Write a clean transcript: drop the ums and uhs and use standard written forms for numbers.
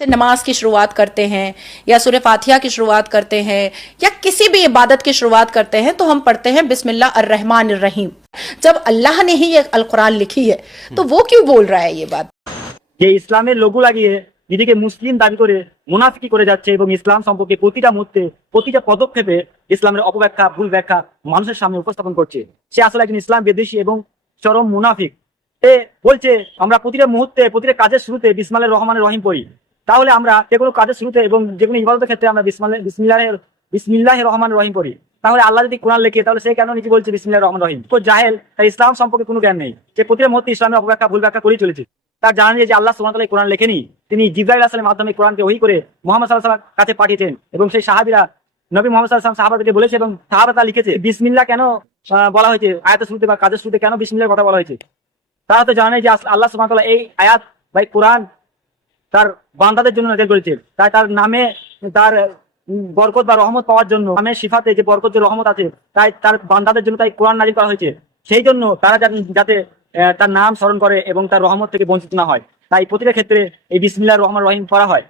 से नमाज की शुरुआत करते हैं या सूरह फातिहा की शुरुआत करते हैं या किसी भी इबादत की शुरुआत करते हैं तो हम पढ़ते हैं बिस्मिल्लाह अर्रहमान अर्रहीम। जब अल्लाह ने ही ये अल कुरान लिखी है तो वो क्यों बोल रहा है ये बात? যে ইসলামের লোগো লাগিয়ে নিজেকে মুসলিম দাবি করে মুনাফিকি করে যাচ্ছে এবং ইসলাম সম্পর্কে প্রতিটা মুহূর্তে প্রতিটা পদক্ষেপে ইসলামের অপব্যাখ্যা ভুল ব্যাখ্যা মানুষের সামনে উপস্থাপন করছে, সে আসলে একজন ইসলাম বিদ্বেষী এবং চরম মুনাফিক। এ বলছে আমরা প্রতিটা মুহূর্তে প্রতিটা কাজের শুরুতে বিসমিল্লাহির রহমানির রহিম পড়ি, তাহলে আমরা যে কোনো কাজের শুরুতে এবং যে কোনো ইবাদতের ক্ষেত্রে আমরা বিসমিল্লাহির রহমানির রহিম পড়ি, তাহলে আল্লাহ যদি কোরআন লেখে তাহলে সে কেন নিজে বলছে বিসমিল্লাহির রহমানির রহিম? তো জাহেল, তার ইসলাম সম্পর্কে কোনো জ্ঞান নেই, সে প্রতিটা মুহূর্তে ইসলামের অপব্যাখ্যা ভুল ব্যাখ্যা করেই চলেছে। তার জানা নেই যে আল্লাহ সুবহানাহু ওয়া তাআলা কোরআন লেখেনি, তিনি জিবরাইল আলাইহিস সালামের মাধ্যমে কোরআনকে ওহী করে মুহাম্মদ সাল্লাল্লাহু আলাইহি ওয়াসাল্লামের কাছে পাঠিয়েছেন এবং সেই সাহাবীরা নবী মুহাম্মদ সাল্লাল্লাহু আলাইহি ওয়াসাল্লাম সাহাবাদেরকে বলেছে এবং সাহাবারা লিখেছে বিসমিল্লাহ কেন বলা হয়েছে আয়াতের শুরুতে বা কাজের শুরুতে কেন বিসমিল্লাহর কথা বলা হয়েছে। তারা তো জানে যে আল্লাহ সুবহানাহু ওয়া তাআলা এই আয়াত বা কোরআন তার বান্দাদের জন্য নাযিল করেছে, তাই তার নামে তার বরকত বা রহমত পাওয়ার জন্য, নামে সিফাতে যে বরকত যে রহমত আছে তাই তার বান্দাদের জন্য তাই কোরআন নাযিল করা হয়েছে। সেই জন্য তারা যাতে তার নাম স্মরণ করে এবং তার রহমত থেকে বঞ্চিত না হয়, তাই প্রতিটা ক্ষেত্রে এই বিসমিল্লাহির রহমানির রহিম পড়া হয়।